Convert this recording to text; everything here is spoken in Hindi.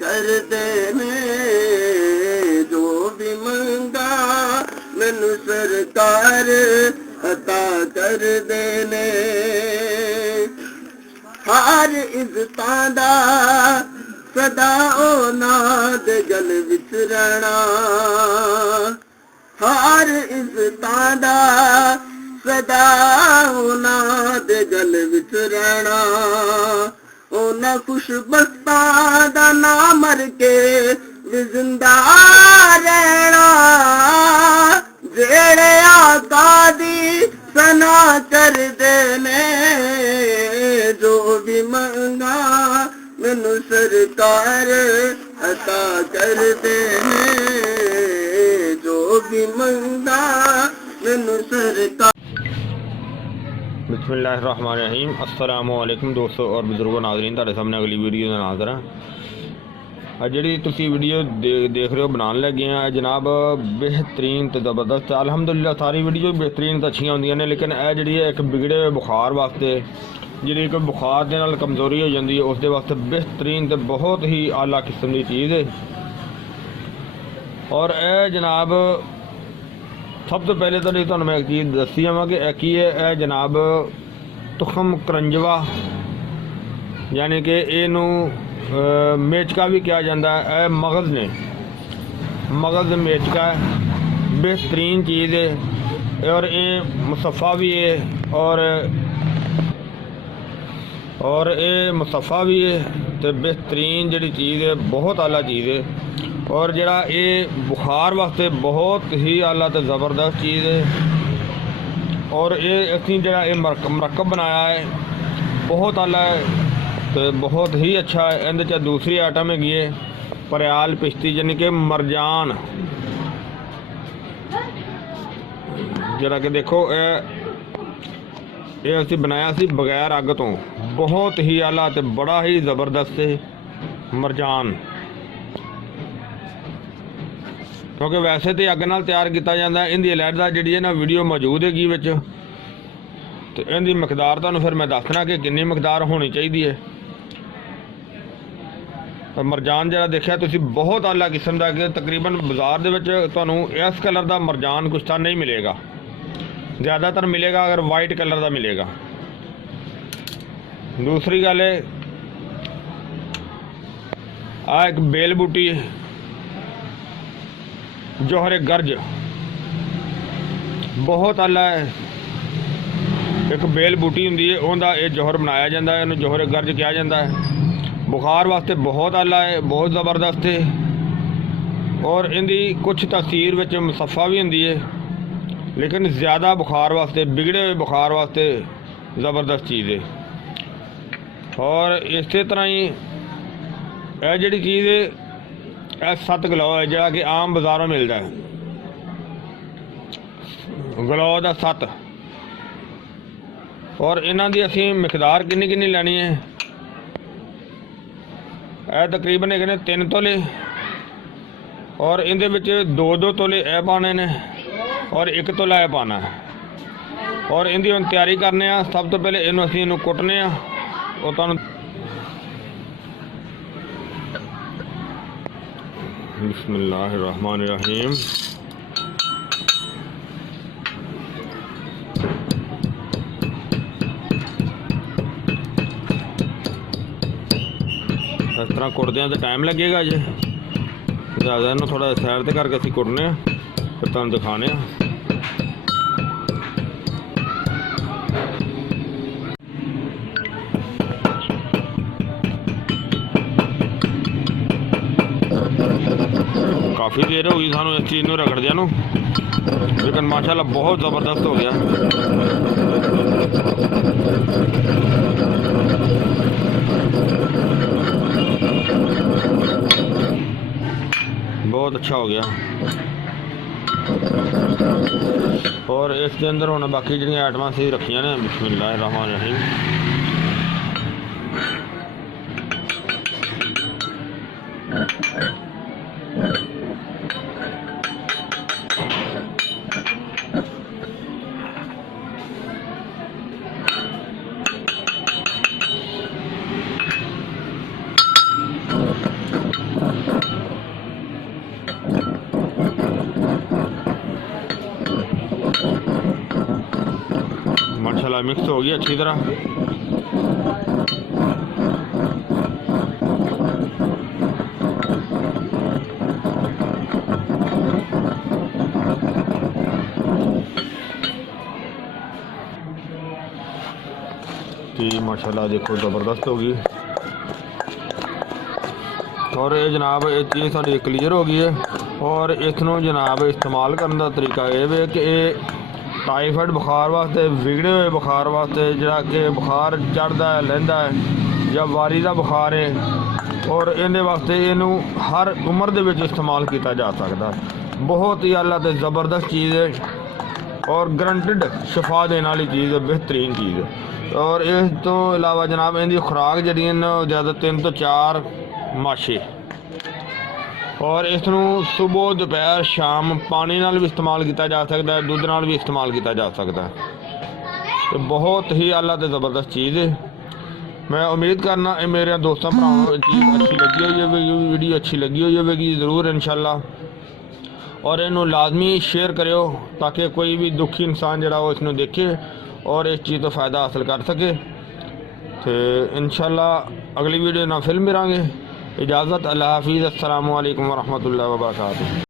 कर देने जो भी मंगा मैनू सरकार अता कर देने। हर इज्जतां दा सदा ओना दे गल विच रहना, हर इज्जतां दा सदा ओना दे गल विच रहना। ओना खुशबख्तां दा ना मर के भी जिंदा रहना, जेड़े आका दी सना कर देने जो भी मंगा मैनू सरकार अता कर देने, जो भी मंगा मैनू सरकार। बिस्मिल्लाहिर्रहमानिर्रहीम। अस्सलामुअलैकुम दोस्तों और बुजुर्गों नाज़रीन, तुहाडे सामने अगली वीडियो दा नाज़र हां। जिहड़ी तुसीं वीडियो देख रहे हो बनाने लगे हैं जनाब बेहतरीन तो ज़बरदस्त। अलहमदुलिल्लाह सारी वीडियो बेहतरीन तो अच्छियां होंदियां ने, लेकिन यह जिहड़ी है एक बिगड़े हुए बुखार वास्ते, जिहड़ी कोई बुखार दे नाल कमज़ोरी हो जाती है उसदे वास्ते बेहतरीन तो बहुत ही आला किस्म की चीज़ है। और यह जनाब सब तो पहले तो तुहानूं मैं एक चीज़ दस्सी जावां कि की है यह जनाब तुखम करंजवा, यानी कि इनू मेचका भी कहा जाता है। मगज़ ने मगज़ मेचका है, बेहतरीन चीज़ है और ये मुसफ़ा भी है और ये मुसफ़ा भी है तो बेहतरीन जी चीज़ है, बहुत आला चीज़ है। और जरा ये बुखार वास्ते बहुत ही आला तो ज़बरदस्त चीज़ है। और ये असी जरा ये मरकब बनाया है बहुत आला है तो बहुत ही अच्छा है। इहदे च दूसरी आइटम हैगी है परयाल पिश्ती, यानी कि मरजान। जरा कि देखो ये असी बनाया सी बगैर अग तो, बहुत ही आला तो बड़ा ही ज़बरदस्त है मरजान। क्योंकि वैसे तो अग नाल तैयार किया जाता है, इनकी अलहदा जी है ना वीडियो मौजूद हैगी विच, तो इनकी मकदार तुहानूं फिर मैं दसना कि कितनी मकदार होनी चाहिए है। मरजान जरा देखा तुसी बहुत आला किस्म का, कि तकरीबन बाजार दे विच तुहानूं इस कलर का मरजान कुश्ता नहीं मिलेगा, ज़्यादातर मिलेगा अगर वाइट कलर का मिलेगा। दूसरी गल है आ एक बेल बूटी जोहरे गर्ज, बहुत आला है। एक बेल बूटी होंदी है उहदा ये जोहर बनाया जाता है, इन्हूं जोहरे गर्ज कहा जाता है। बुखार वास्ते बहुत आला है, बहुत ज़बरदस्त है। और इनकी कुछ तसीर विच मुसफ़ा भी होंदी है, लेकिन ज़्यादा बुखार वास्ते, बिगड़े हुए बुखार वास्ते ज़बरदस्त चीज़ है। और इस तरह ही यह जी चीज़ है यह 7 गलो है, जरा कि आम बाज़ारों मिलता है गलो का 7। और इन्हां दी असीं मिकदार किन्नी किन्नी लैनी है, यह तकरीबन है 3 तोले और इहदे विच 2-2 तोले यह पाने ने और 1 तोला यह पाना है। और इनकी हम तैयारी करने आ। सब तो पहले इनू असीं इनू कुटने आ और तुहानूं बिस्मिल्लाहिर्रहमानिर्रहीम। इस तरह कुटदे तो टाइम लगेगा जे, ज़्यादा इन्हूं थोड़ा सैर ते करके असीं कुटने फिर तुहानूं दिखाने। काफ़ी देर हो गई सानू इस चीज़ में रगड़दिया नूं, लेकिन माशाल्लाह बहुत ज़बरदस्त हो गया। बहुत अच्छा हो गया। और इसके अंदर हुण बाकी जिहड़ियां आइटमां सी रखियां ने, बिस्मिल्लाहिर्रहमानिर्रहीम। मिक्स हो गई अच्छी तरह। जी माशाल्लाह देखो ज़बरदस्त होगी। और ये जनाब ये चीज़ साड़ी क्लीयर हो गई है। और इसनों जनाब इस्तेमाल करने का तरीका ये वे कि टाइफाइड बुखार वास्ते, विगड़े हुए बुखार वास्ते, जरा कि बुखार चढ़ता है लैंदा है या वारी का बुखार है, और इहदे वास्ते इनू हर उम्र दे विच इस्तेमाल किया जा सकता है। बहुत ही आला ते ज़बरदस्त चीज़ है और गारंटिड शफा देने वाली चीज़ है, बेहतरीन चीज़ है। और इस तो इलावा जनाब इनकी खुराक जी ज़्यादा 3 तो 4 माशे, और इसनों सुबह दोपहर शाम पानी नाल भी इस्तेमाल किया जा सकता है, दूध नाल भी इस्तेमाल किया जा सकता है। तो बहुत ही आला ते ज़बरदस्त चीज़ है। मैं उम्मीद करना मेरे दोस्तों भरावां को चीज़ अच्छी लगी हुई होगी, वीडियो अच्छी लगी हुई होगी ज़रूर इंशाल्लाह। और इनू लाजमी शेयर करियो ताकि कोई भी दुखी इंसान जरा वो इसनों देखे और इस चीज़ तो फ़ायदा हासिल कर सके। तो इंशाल्लाह अगली वीडियो ना फिर मिलांगे। इजाज़त, अल्लाह हाफिज़, अस्सलामु अलैकुम वरहमतुल्लाहि वबरकातुहू।